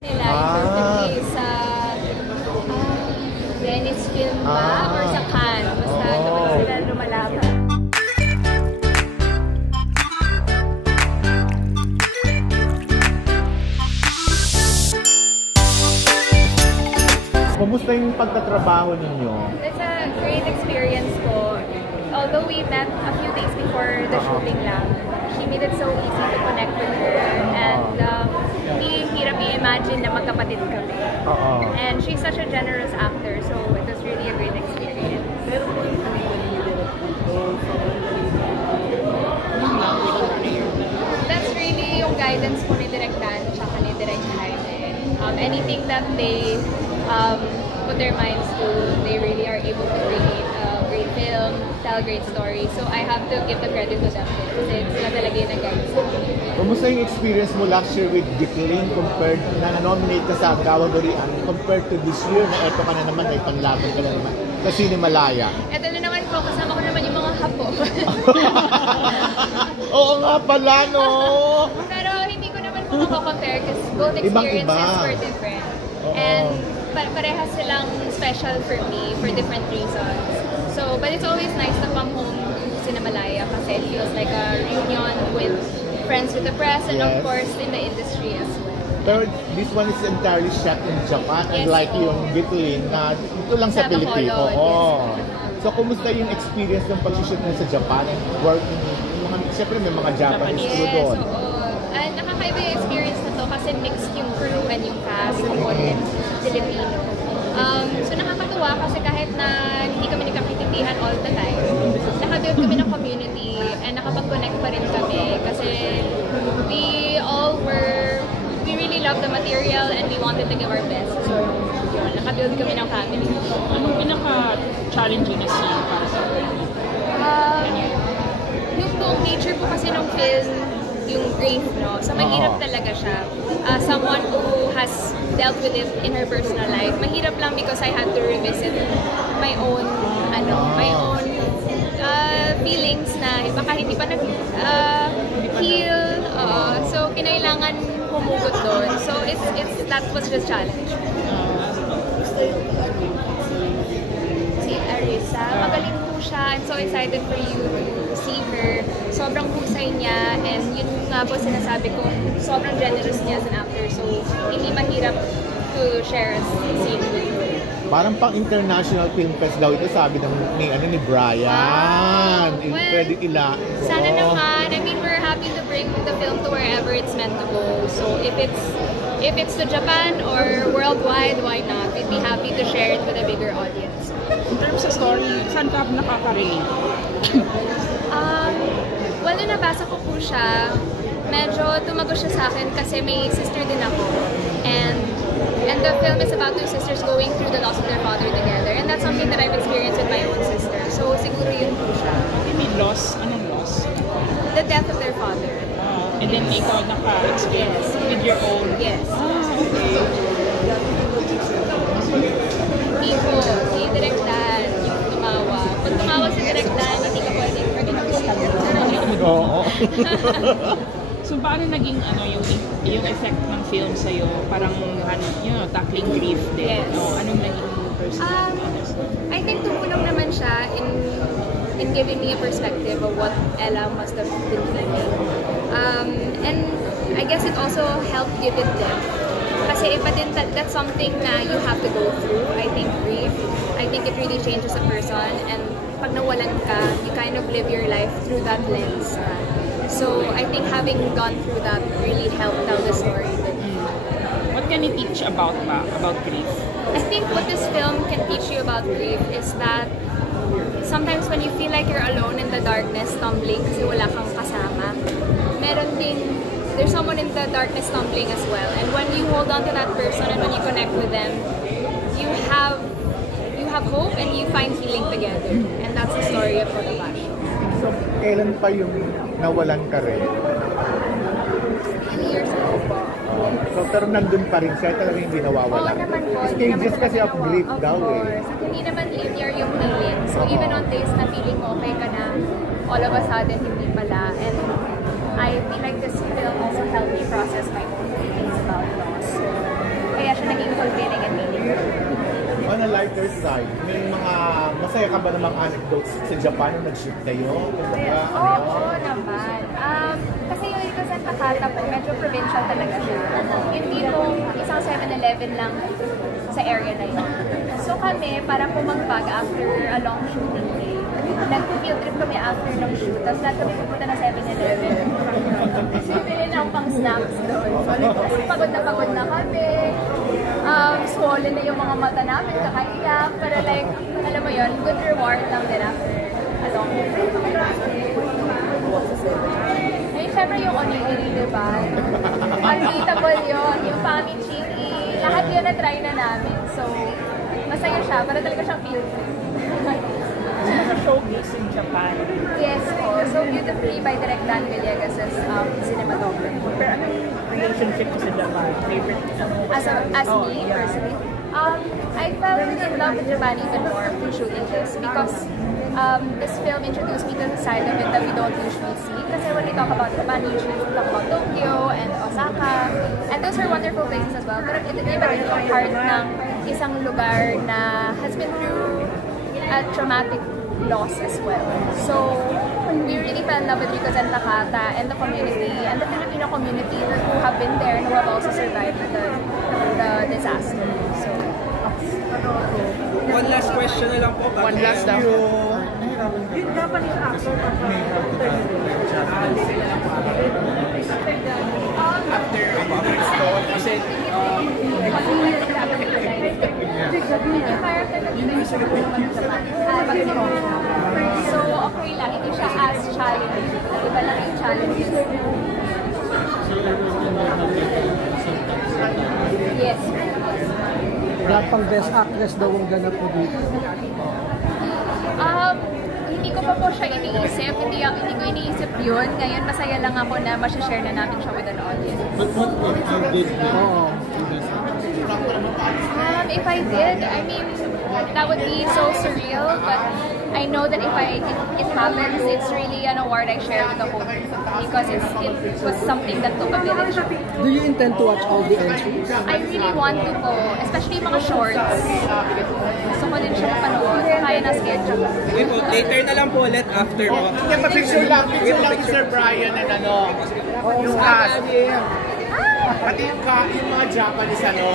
Nila importantly sa Venice Film ba or sa Cannes. Basta doon sila lumalaban. Kumusta yung pagtatrabaho ninyo? It's a great experience po. Although we met a few days before the shooting lang, she made it so easy to connect with her. And hindi hirap i-imagine na magkapatid kami. And she's such a generous actor, so it was really a great experience. That's really yung guidance po ni Direk Dan tsaka ni Direk Jaime. Anything that they put their minds to, they really are able to create a great film, tell a great story. So I have to give the credit to them kasi sila talaga yung nag-guide sa akin. Kumusta yung experience mo last year with Gicling compared na na-nominate ka sa Gawagorian compared to this year na eto ka na naman, ay panlaban ka na naman sa Cinemalaya? Eto na naman po, kasama ko naman yung mga hapo. Oo nga pala, no? Pero hindi ko naman po mako-compare kasi both experiences were different. And parehas silang special for me for different reasons. So, but it's always nice to come home to Cinemalaya kasi it feels like a reunion with friends with the press and of course in the industry as well. Pero this one is entirely shot in Japan, unlike yung Gicling na ito lang sa Pilipinas. So, kumusta yung experience ng pag-shoot na sa Japan and working? Siyempre may mga Japanese crew doon. And nakakaiba yung experience na to kasi mixed yung crew and yung cast, Hapon and Filipino. So nakakatuwa kasi kahit na hindi kami nagkakitindihan all the time, nakabuild kami ng community and nakapag-connect pa rin kami kasi we really love the material and we wanted to give our best. So yun, nakabuild kami ng family. Anong pinaka-challenging na scene para sa yung buong nature po kasi ng film, yung grief, no? So mahirap talaga siya. Someone who has dealt with it in her personal life, mahirap lang because I had to revisit my own, feelings na baka hindi pa nag-heal. So kinailangan humugot doon. So that was the challenge. Si Arisa, magaling po siya. I'm so excited for you to see her. Sobrang husay niya and yun nga po sinasabi ko, sobrang generous niya as an actor. So hindi mahirap to share a scene with her. Parang pang International Film Fest daw ito, sabi ni Brian. Wow. Well, pwede ila. Sana naman. I mean, we're happy to bring the film to wherever it's meant to go. So if it's to Japan or worldwide, why not? We'd be happy to share it with a bigger audience. In terms of story, saan ka nakaka-relate? Well, nung nabasa ko po siya, medyo tumago siya sa akin kasi may sister din ako. And the film is about two sisters going through the loss of their father together. And that's something that I've experienced with my own sister. So siguro yun po siya. You mean loss? Anong loss? The death of their father. And then ikaw naka-experience with your own? Yes. Okay. Hindi po, si Direk Dan yung tumawa. Pag tumawa si Direk Dan, hindi ka pwede. Oo. So paano naging yung effect ng film sa'yo? Parang tackling grief din. Yes. Anong naging personal? I think tumulong naman siya in giving me a perspective of what Ella must have been feeling. And I guess it also helped give it depth. Kasi iba din, that's something na you have to go through. I think grief, I think it really changes a person. And pag nawalan ka, you kind of live your life through that lens. So I think having gone through that really helped tell the story. What can it teach about grief? I think what this film can teach you about grief is that sometimes when you feel like you're alone in the darkness, stumbling kasi wala kang kasama, there's someone in the darkness stumbling as well. And when you hold on to that person and when you connect with them, you have hope and you find healing together. And that's the story of For the Passion. So, kailan pa yung nawalan ka rin? 10 years ago po. So, pero nandun pa rin siya, talagang hindi nawawala. Oo naman po. Stages kasi of grief daw eh. Hindi naman linear yung healing. So even on days na feeling mo okay ka na, all of a sudden hindi pala. And I feel like this film also helped me process my own feelings about loss. So On a lighter side, may mga masaya ka ba namang anecdotes sa Japan nung nag-shoot kayo? Oo naman. Kasi yung dito sa Takata po, medyo provincial talaga siya. Hindi pong isang 7-Eleven lang sa area na yun. So kami, parang pumagbag after a long shooting day. Nag-field trip kami after ng shoot, tapos lahat kami pupunta ng 7-Eleven. Kasi bilhin ako pang snacks doon. Kasi pagod na kami. Swollen na yung mga mata namin, kakaiyak. Pero like, alam mo yun, good reward lang din after a long trip. Ay, syempre yung onigiri, diba? Unbeatable yun. Yung famichiki, lahat yun na-try na namin. So, masaya siya. Para talaga siyang field trip. Showcase in Japan. Yes po. So, Beautifully by Direk Dan Villegas as cinematographer. Pero anong relationship ko sa Japan? Favorite? As me, personally, I fell in love with Japan even more through shooting this because this film introduced me to the side of it that we don't usually see. Kasi when we talk about Japan, we usually talk about Tokyo and Osaka, and those are wonderful places as well. Pero iba din yung heart ng isang lugar na has been through a traumatic loss as well. So, we really fell in love with Ricos and Takata and the community and the Filipino community who have been there and who have also survived the disaster. So, one last question na lang po. One last lang. Yung Japanese actor after Stone, kasi so, okay lang. Hindi siya as challenging. Iba lang yung challenges. Yes. Lahat pang best actress daw ang ganap po dito. Hindi ko pa po siya iniisip. Hindi ko iniisip yun. Ngayon, masaya lang ako na masashare na namin siya with an audience. But what if you did If I did, I mean, that would be so surreal, but I know that if it happens, it's really an award I share with the whole group because it was something that took a village. Do you intend to watch all the entries? I really want to po, especially mga shorts. Gusto ko din siya mapanood, kaya na schedule. okay po, later na lang po ulit after po. Kaya pa-picture lang ni Sir Brian and ano, yung cast. Pati yung mga Japanese ano,